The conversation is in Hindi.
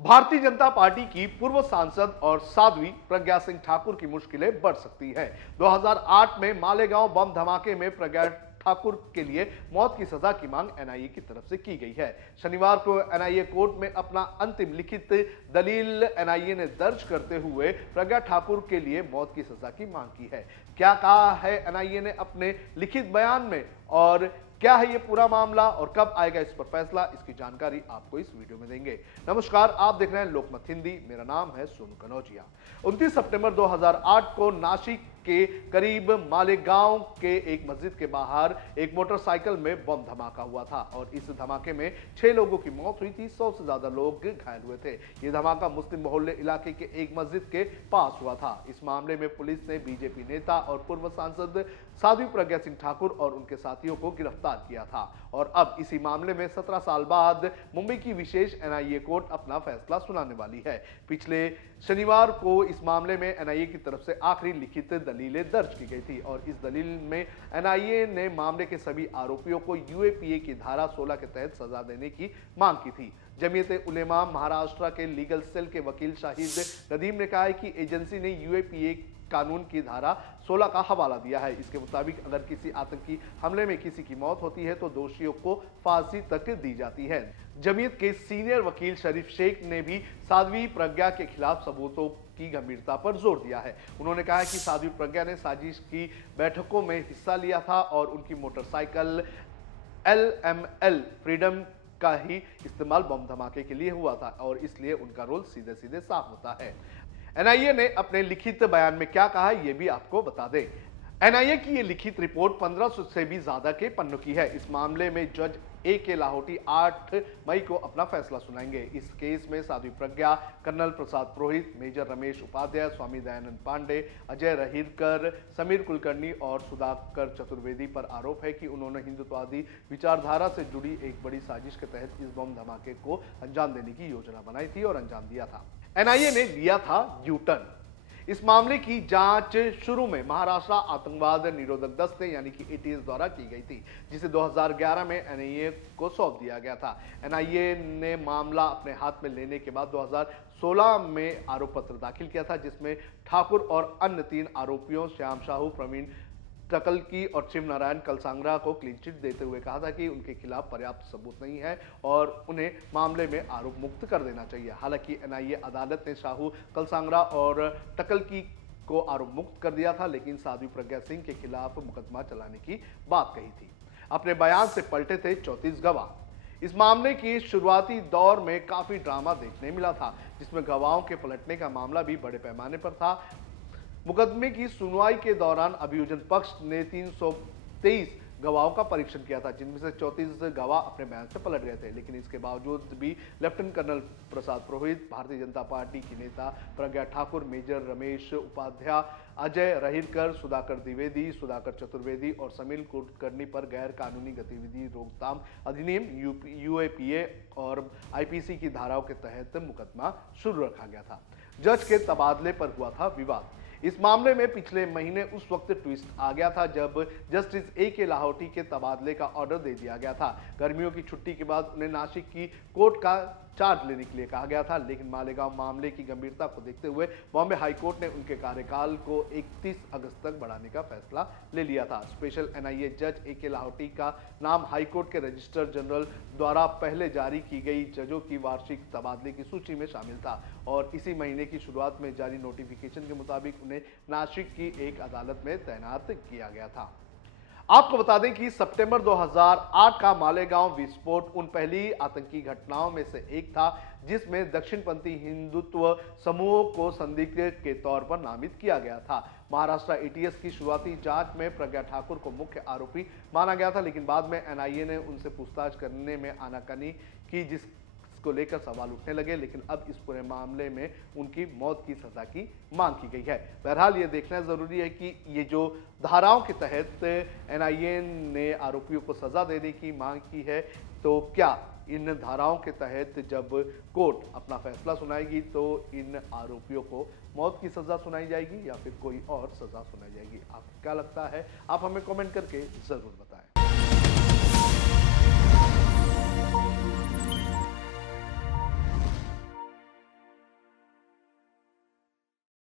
भारतीय जनता पार्टी की पूर्व सांसद और साध्वी प्रज्ञा सिंह ठाकुर की मुश्किलें बढ़ सकती हैं। 2008 में मालेगांव बम धमाके में प्रज्ञा ठाकुर के लिए मौत की सजा की मांग एनआईए की तरफ से की गई है। शनिवार को एनआईए कोर्ट में अपना अंतिम लिखित दलील एनआईए ने दर्ज करते हुए प्रज्ञा ठाकुर के लिए मौत की सजा की मांग की है। क्या कहा है एनआईए ने अपने लिखित बयान में और क्या है ये पूरा मामला और कब आएगा इस पर फैसला, इसकी जानकारी आपको इस वीडियो में देंगे। नमस्कार, आप देख रहे हैं लोकमत हिंदी। मेरा नाम है सोनू कनौजिया। 29 सितंबर 2008 को नासिक के करीब मालेगांव के एक मस्जिद के बाहर एक मोटरसाइकिल में बम धमाका हुआ था और इस धमाके में 6 लोगों की मौत हुई थी। 100 से ज्यादा लोग घायल हुए थे। यह धमाका मुस्लिम मोहल्ले इलाके के एक मस्जिद के पास हुआ था। इस मामले में पुलिस ने बीजेपी नेता और पूर्व सांसद साध्वी प्रज्ञा सिंह ठाकुर और उनके साथियों को गिरफ्तार किया था और अब इसी मामले में 17 साल बाद मुंबई की विशेष एनआईए कोर्ट अपना फैसला सुनाने वाली है। पिछले शनिवार को इस मामले में एनआईए की तरफ से आखिरी लिखित दलीलें दर्ज की गई थी और इस दलील में एनआईए ने मामले के सभी आरोपियों को यूएपीए की धारा 16 के तहत सजा देने की मांग की थी। जमीयत उलेमा महाराष्ट्र के लीगल सेल के वकील शाहिद नदीम ने कहा है कि एजेंसी ने यूएपीए कानून की धारा 16 का हवाला दिया है। इसके मुताबिक अगर किसी आतंकी हमले में किसी की मौत होती है तो दोषियों को फांसी तक दी जाती है। जमीयत के सीनियर वकील शरीफ शेख ने भी साध्वी प्रज्ञा के खिलाफ सबूतों की गंभीरता पर जोर दिया है। उन्होंने कहा कि साध्वी प्रज्ञा ने साजिश की बैठकों में हिस्सा लिया था और उनकी मोटरसाइकिल LML फ्रीडम का ही इस्तेमाल बम धमाके के लिए हुआ था और इसलिए उनका रोल सीधे सीधे साफ होता है। एनआईए ने अपने लिखित बयान में क्या कहा है ये भी आपको बता दें। एनआईए की ये लिखित रिपोर्ट 1500 से भी ज्यादा के पन्नों की है। इस मामले में जज AK लाहौटी 8 मई को अपना फैसला सुनाएंगे। इस केस में साध्वी प्रज्ञा, कर्नल प्रसाद पुरोहित, मेजर रमेश उपाध्याय, स्वामी दयानंद पांडे, अजय रहीरकर, समीर कुलकर्णी और सुधाकर चतुर्वेदी पर आरोप है कि उन्होंने हिंदुत्ववादी विचारधारा से जुड़ी एक बड़ी साजिश के तहत इस बम धमाके को अंजाम देने की योजना बनाई थी और अंजाम दिया था। एनआईए ने लिया था यू-टर्न। इस मामले की जांच शुरू में महाराष्ट्र आतंकवाद निरोधक दस्ते यानी कि ATS द्वारा की गई थी, जिसे 2011 में एनआईए को सौंप दिया गया था। एनआईए ने मामला अपने हाथ में लेने के बाद 2016 में आरोप पत्र दाखिल किया था, जिसमें ठाकुर और अन्य 3 आरोपियों श्याम साहू, प्रवीण टकलकी और शिव नारायण कलसांगरा को क्लीन चिट देते हुए कहा था कि उनके खिलाफ पर्याप्त सबूत नहीं है और उन्हें मामले में आरोप मुक्त कर देना चाहिए। हालांकि एनआईए अदालत ने साहू, कलसांगरा और टकलकी को आरोप मुक्त कर दिया था, लेकिन साध्वी प्रज्ञा सिंह के खिलाफ मुकदमा चलाने की बात कही थी। अपने बयान से पलटे थे 34 गवाह। इस मामले की शुरुआती दौर में काफी ड्रामा देखने मिला था, जिसमें गवाहों के पलटने का मामला भी बड़े पैमाने पर था। मुकदमे की सुनवाई के दौरान अभियोजन पक्ष ने 323 गवाहों का परीक्षण किया था, जिनमें से 34 गवाह अपने बयान से पलट गए थे। लेकिन इसके बावजूद भी lieutenant colonel Prasad Purohit, Bharatiya Janata party की नेता प्रज्ञा ठाकुर, मेजर रमेश उपाध्याय, अजय रहीरकर, सुधाकर द्विवेदी, सुधाकर चतुर्वेदी और समीर कुलकर्णी पर गैर कानूनी गतिविधि रोकथाम अधिनियम UAPA और IPC की धाराओं के तहत मुकदमा शुरू रखा गया था। जज के तबादले पर हुआ था विवाद। इस मामले में पिछले महीने उस वक्त ट्विस्ट आ गया था जब जस्टिस AK लाहौटी के तबादले का ऑर्डर दे दिया गया था। गर्मियों की छुट्टी के बाद उन्हें नासिक की कोर्ट का चार्ज लेने के लिए कहा गया था, लेकिन मालेगांव मामले की गंभीरता को देखते हुए बॉम्बे हाईकोर्ट ने उनके कार्यकाल को 31 अगस्त तक बढ़ाने का फैसला ले लिया था। स्पेशल एनआईए जज AK लाहौटी का नाम हाईकोर्ट के रजिस्ट्रार जनरल द्वारा पहले जारी की गई जजों की वार्षिक तबादले की सूची में शामिल था और इसी महीने की शुरुआत में जारी नोटिफिकेशन के मुताबिक उन्हें नासिक की एक अदालत में तैनात किया गया था। आपको बता दें कि सितंबर 2008 का मालेगांव विस्फोट उन पहली आतंकी घटनाओं में से एक था जिसमें दक्षिणपंथी हिंदुत्व समूहों को संदिग्ध के तौर पर नामित किया गया था। महाराष्ट्र ATS की शुरुआती जांच में प्रज्ञा ठाकुर को मुख्य आरोपी माना गया था, लेकिन बाद में एनआईए ने उनसे पूछताछ करने में आनाकानी की, जिसको लेकर सवाल उठने लगे। लेकिन अब इस पूरे मामले में उनकी मौत की सजा की मांग की गई है। बहरहाल ये देखना जरूरी है कि ये जो धाराओं के तहत एनआईए ने आरोपियों को सजा देने की मांग की है, तो क्या इन धाराओं के तहत जब कोर्ट अपना फैसला सुनाएगी तो इन आरोपियों को मौत की सजा सुनाई जाएगी या फिर कोई और सजा सुनाई जाएगी? आपको क्या लगता है? आप हमें कमेंट करके जरूर बताएं।